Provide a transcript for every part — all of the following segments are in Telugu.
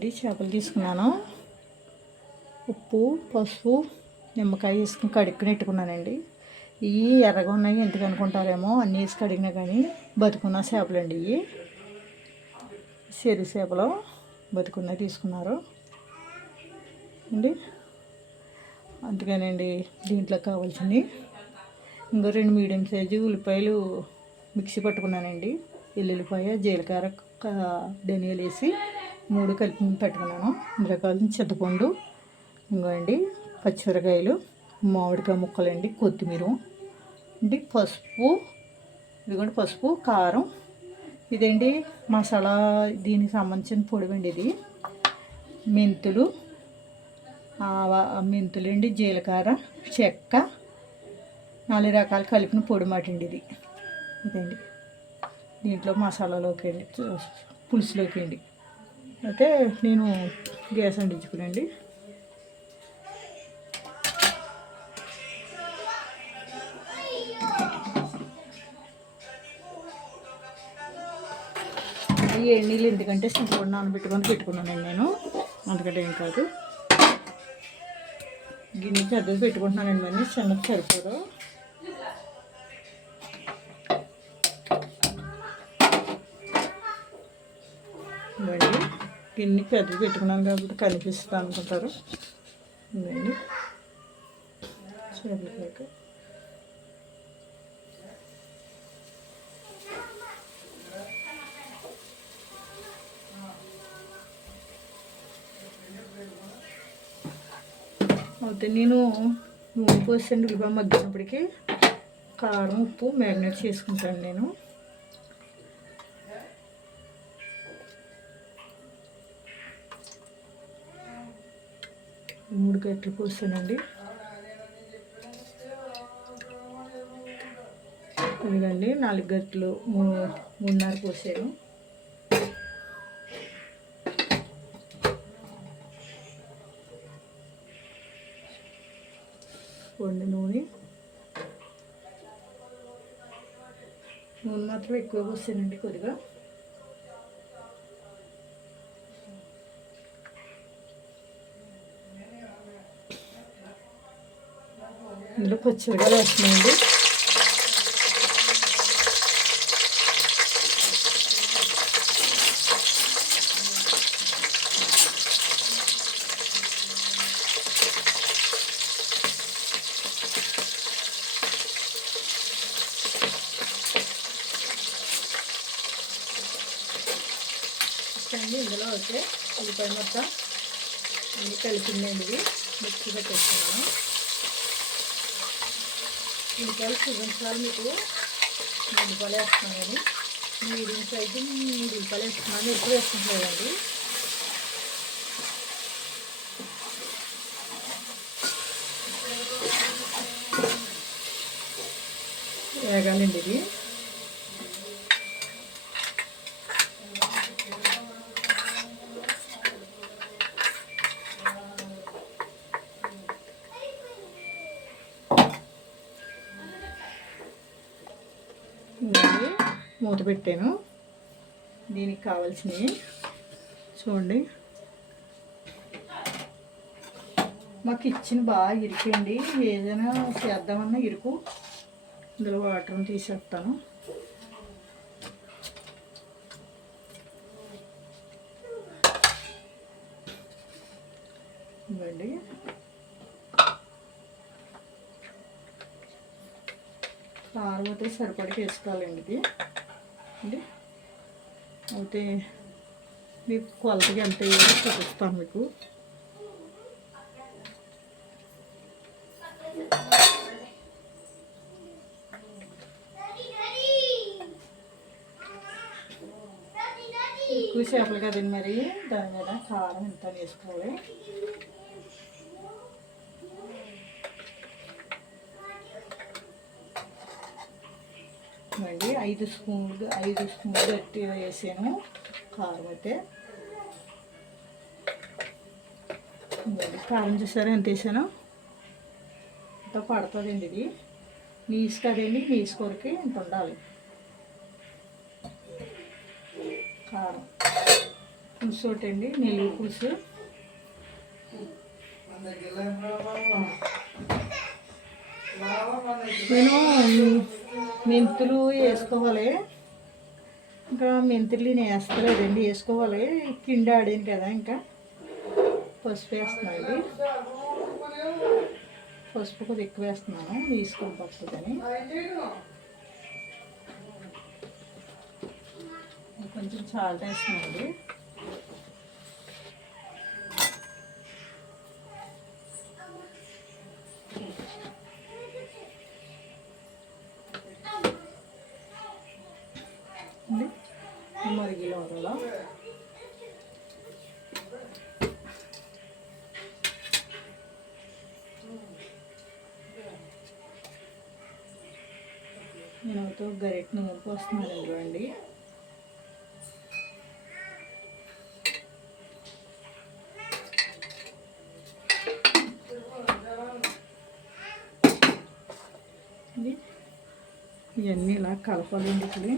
చేపలు తీసుకున్నాను. ఉప్పు, పసుపు, నిమ్మకాయ వేసుకుని కడుక్కుని పెట్టుకున్నానండి. ఇవి ఎర్రగా ఉన్నాయి ఎందుకు అనుకుంటారేమో, అన్నీ వేసి కడిగినా కానీ బతుకున్న చేపలండి. ఇవి చెరువు చేపలు బతుకున్నవి తీసుకున్నారు అండి. అందుకనండి దీంట్లో కావాల్సినవి ఇంకో 2 మీడియం సైజు ఉల్లిపాయలు మిక్సీ పట్టుకున్నానండి. ఎల్లుల్లిపాయ, జీలకర్ర, ధనియాలు వేసి 3 కలిపి పెట్టుకున్నాను. ఇందులో కావాల్సిన చింతపండు, ఇంకోండి పచ్చిమిరకాయలు, మామిడికాయ ముక్కలండి, కొత్తిమీర అండి, పసుపు, ఇదిగోండి పసుపు, కారం, ఇదండి మసాలా దీనికి సంబంధించిన పొడి అండి. ఇది మెంతులు, మెంతులండి, జీలకర్ర, చెక్క, 4 రకాలు కలిపిన పొడి మాట అండి. ఇదండి దీంట్లో మసాలాలోకి అండి, పులుసులోకి అండి. అయితే నేను గ్యాస్ అంటించుకునండి. ఈ నీళ్ళు ఎందుకంటే చింతపండు పెట్టుకున్నానండి నేను, అందుకంటే ఏం కాదు. గిన్నె పెద్దది పెట్టుకుంటున్నానండి, మరి చిన్నది సరిపోదు. ఇవ్వండి గిన్నె పెద్దది పెట్టుకున్నాను కాబట్టి కనిపిస్తా అనుకుంటారు. ఇవ్వండి చేపలకాయ అయితే నేను నూనె పోసండి. ఉల్లిపాయ మగ్గినప్పటికీ కారం, ఉప్పు మ్యారినేట్ చేసుకుంటాను నేను. 3 గంటలు పోసానండి. ఇదిగండి 4 గంటలు 3:30 పోసాను. నూనె మాత్రం ఎక్కువ పోసానండి కొద్దిగా. ఇందులో పచ్చిమిరకాయలు వేస్తున్నాయండి. ఇందులో అయితే ఉల్లిపాయ మొత్తం అన్నీ కలిపిందండి. ఇది మిక్సీ పెట్టేస్తున్నాను. ఉల్లిపాయలు చూపించాలి మీకు, 3 రూపాయలు వేస్తున్నాను. కానీ మీడియం సైజు 3 రూపాయలు వేస్తున్నాను, ఎక్కువ వేసుకుంటలేదండి. వేగాలండి ఇది. మూత పెట్టాను. దీనికి కావాల్సినవి చూడండి. మా కిచెన్ బాగా ఇరికండి, ఏదైనా చేద్దామన్నా ఇరుకు. ఇందులో వాటర్ని తీసేస్తాను. ఇవ్వండి కారం అయితే సరిపడికి వేసుకోవాలండి. ఇది అండి అయితే మీకు కొలతగా ఎంత వేయాలో చూపిస్తాను మీకు. ఎక్కువ చేపలు కదండి, మరి దాని మీద కారం ఎంత వేసుకోవాలి. అండి 5 స్పూన్లు గట్టిగా వేసాను కారం అయితే. కారం చూసారా ఎంత వేసాను, ఇంత పడుతుందండి. ఇది నీసు కదండి, నీసు కొరికి ఇంత ఉండాలి కారం. పులుసు ఒకటి అండి, నెల్లూరు పులుసు. నేను మెంతులు వేసుకోవాలి, ఇంకా మెంతులు నేను వేస్తలేదండి, వేసుకోవాలి. పిండి ఆడాను కదా, ఇంకా పసుపు వేస్తున్నాను. పసుపు కొద్దిగా ఎక్కువ వేస్తున్నాను, వేసుకొని పడుతుందని. కొంచెం సాల్ట్ వేస్తున్నానండి. మరిగిలో ఉండాలా. నేనైతే గరిటె నూనె పోస్తున్నాను అండి. ఇవన్నీ ఇలా కలపాలండి. ఇప్పుడు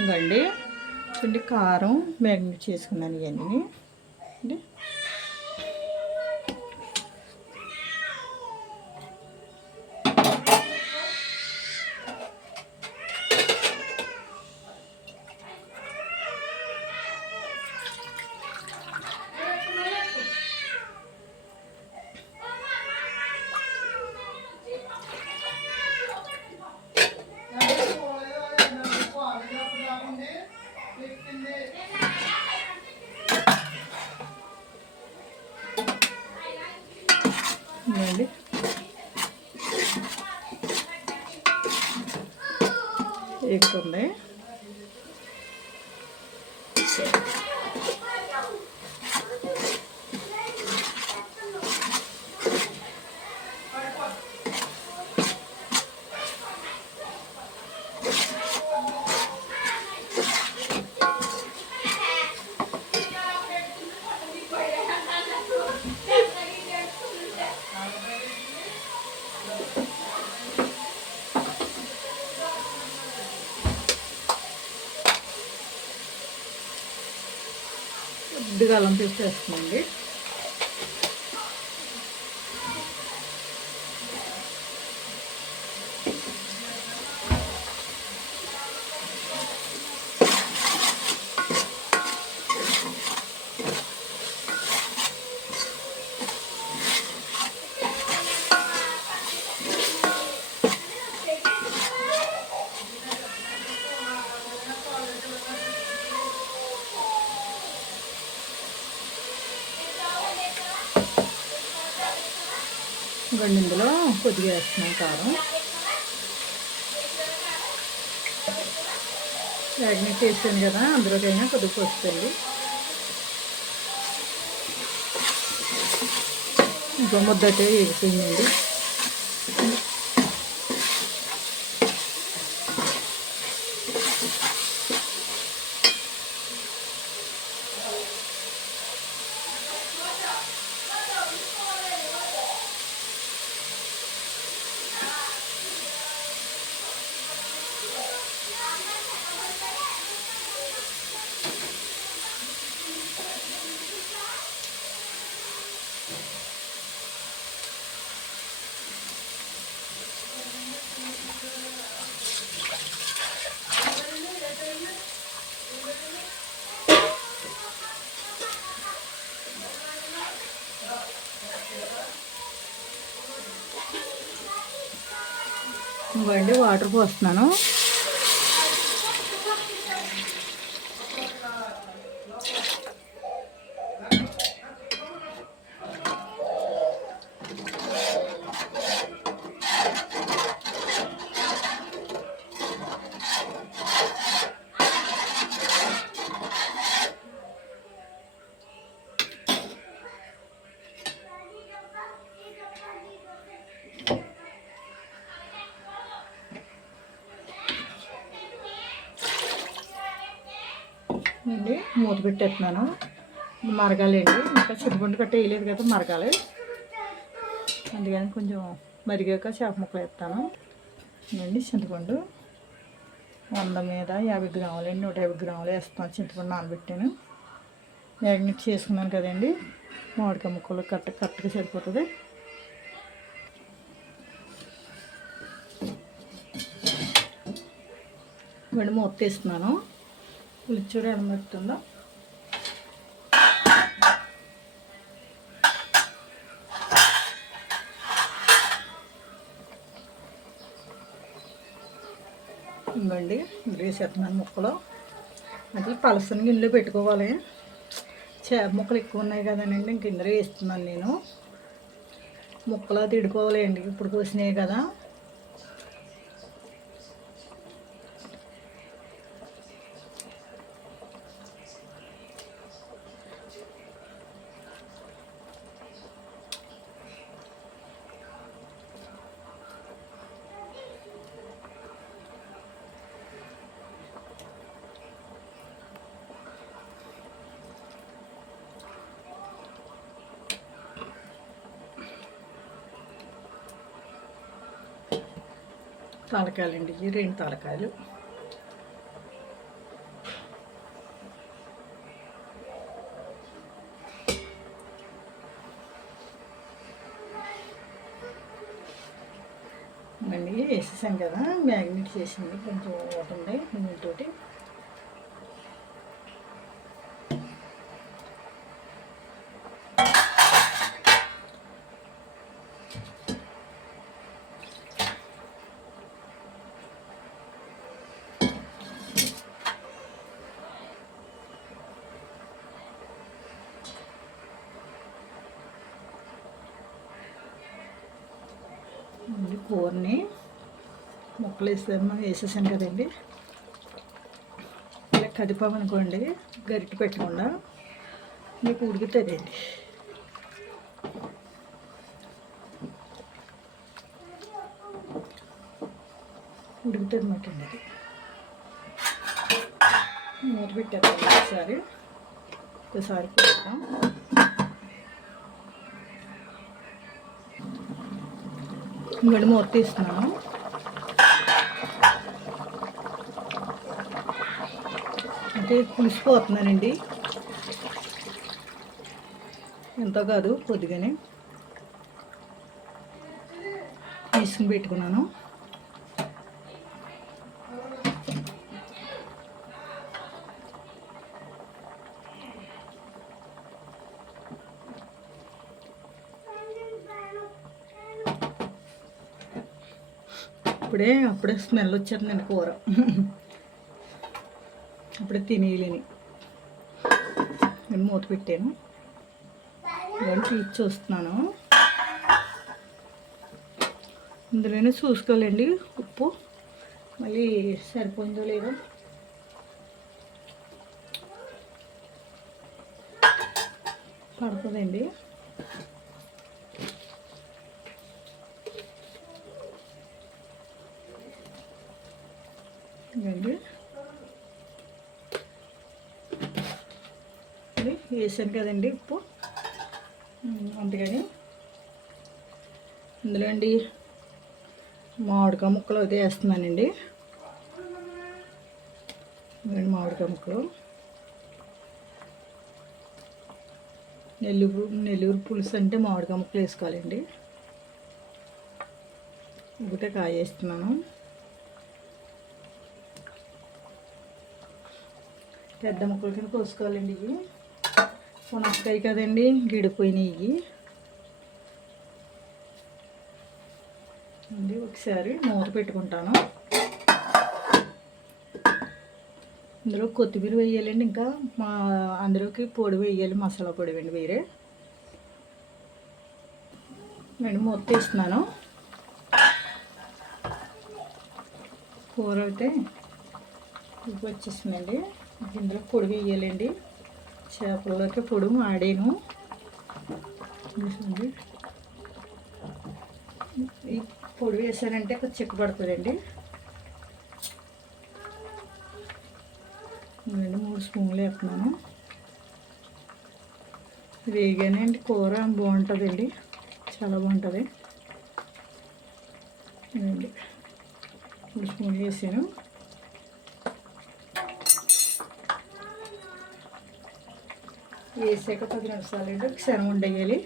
ఇంకండి చూడండి, కారం మ్యారినేట్ చేసుకున్నాను ఇవన్నీ అండి. అండి ఎక్కుతుంది. కొద్దిగా అల్లం పేస్ట్ వేస్తుందండి. ఇంకొంచెం ఇందులో కొద్దిగా వేస్తున్నాం కారం. మ్యాగ్నేట్ చేసాను కదా, అందులోకైనా కొద్దిగా వస్తుంది. ఇంకో ముద్దటే వేగిపోయిందండి. ఇవ్వండి వాటర్ పోస్తున్నాను. అండి మూత పెట్టేస్తున్నాను. మరగాలండి, ఇంకా చింతపండు కట్ట వేయలేదు కదా, మరగాలి. అందుకని కొంచెం మరిగాక చేప ముక్కలు వేస్తాను అండి. చింతపండు 100 మీద 50 గ్రాములు అండి, 150 గ్రాములు వేస్తాను. చింతపండు నానబెట్టాను, మ్యాగ్నెట్ చేసుకున్నాను కదండి. మామిడికాయ ముక్కలు కరెక్ట్గా సరిపోతుంది. మళ్ళీ మూత తీస్తున్నాను. పులిచూడ ఎడమెత్తుందో ఇవ్వండి. వేసేస్తున్నాను ముక్కలు. అది పలసని గిన్నెలో పెట్టుకోవాలి. చేప ముక్కలు ఎక్కువ ఉన్నాయి కదండి, ఇంక ఇందులో వేస్తున్నాను నేను. ముక్కలు అది ఇడుకోవాలి అండి, ఇప్పుడు కోసినాయి కదా. తలకాయలండి, ఈ 2 తలకాయలు. మళ్ళీ వేసేసాం కదా, మ్యాగ్నెట్ చేసింది కొంచెం అవుతుంది దీనితోటి. కూరని ముక్కలు వేసేసాను కదండి. ఇలా కదిపామనుకోండి, గరిటె పెట్టకుండా మీకు ఉడుకుతుందండి. ఉడుకుతుంది అన్నమాట అండి. అది మూత పెట్టేస్తాను ఒకసారి పెడతాం. ఇంకోటి మూత తీస్తున్నాను. అంటే పులిసిపోతున్నానండి, ఎంతో కాదు కొద్దిగానే తీసుకుని పెట్టుకున్నాను. అప్పుడే స్మెల్ వచ్చేస్తుందండి కూర. అప్పుడే తినేయలేని నేను మూత పెట్టాను. ఇవన్నీ తీసి చూస్తున్నాను. ఇందులోనే చూసుకోవాలండి ఉప్పు మళ్ళీ సరిపోయిందో లేదో. పడుతుందండి. ఇవ్వండి వేసాను కదండి ఉప్పు. అందుకని ఇందులో అండి మామిడికాయ ముక్కలు అయితే వేస్తున్నానండి. ఇవ్వండి మామిడికాయ ముక్కలు. నెల్లూరు పులుసు అంటే మామిడికాయ ముక్కలు వేసుకోవాలండి. ఒకటే కాయ వేస్తున్నాను. పెద్ద ముక్కల కింద కోసుకోవాలండి. ఇవి పునక్కాయ కదండి, గిడిపోయినాయి. అండి ఒకసారి మూత పెట్టుకుంటాను. ఇందులో కొత్తిమీర వేయాలండి, ఇంకా అందులోకి పొడి వేయాలి, మసాలా పొడి అండి వేరే. నేను మూత తీస్తున్నాను. కూర అయితే ఉప్పు వచ్చేసిందండి. ఇందులో పొడి వేయాలండి, చేపల్లోకి పొడి ఆడాను. ఈ పొడి వేసానంటే కొంచెం చిక్కబడుతుందండి. 3 స్పూన్లు వేస్తున్నాను. వేగానే అండి కూర బాగుంటుందండి, చాలా బాగుంటుంది. 3 స్పూన్లు వేసాను. వేసాక 10 నిమిషాలు అండి ఒకసారి వండేయాలి.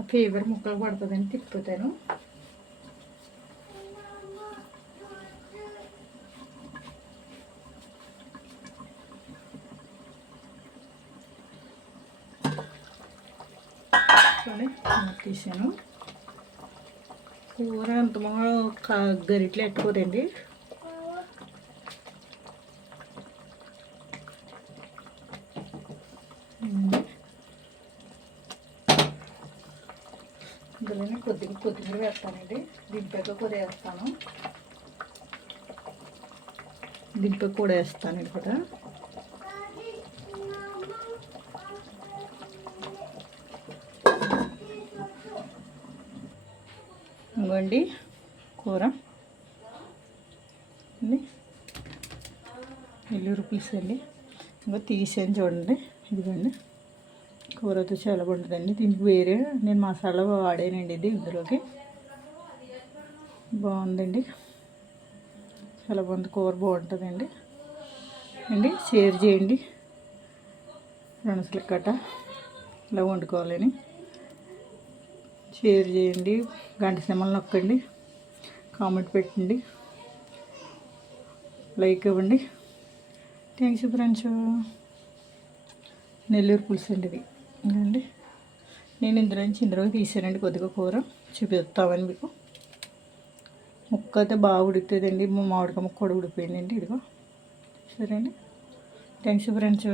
ఆ ఫీవర్ ముక్కలు పడుతుందని తిప్పుతాను. తీసాను. కూర అంత గరిటలు ఎట్టుకోదండి. ఇందులోనే కొద్దిగా కొత్తిమీర వేస్తానండి. దింపాక కూడా వేస్తాను. దింపాక కూడా వేస్తాను ఇది కూడా. ఇంకోండి కూర అండి, వెల్లుల్లి పులుసు అండి. ఇంకా తీసాను చూడండి, ఇదిగోండి. కూరతో చాలా బాగుంటుందండి. దీనికి వేరే నేను మసాలా వాడానండి, ఇది ఇందులోకి బాగుందండి, చాలా బాగుంది. కూర బాగుంటుందండి అండి. షేర్ చేయండి ఫ్రెండ్స్ల కట్ట ఇలా వండుకోవాలని. షేర్ చేయండి, గంట సింబల్ నొక్కండి, కామెంట్ పెట్టండి, లైక్ ఇవ్వండి. Thanks friends. నెల్లూరు పులుసు అండి ఇది అండి. నేను ఇందులో తీసానండి కొద్దిగా కూర, చూపిస్తామని మీకు. ముక్క అయితే బాగా ఉడుకుతుందండి. మామిడికాయ ముక్క కూడా ఉడిపోయిందండి, ఇదిగో సరే అండి. Thanks friends.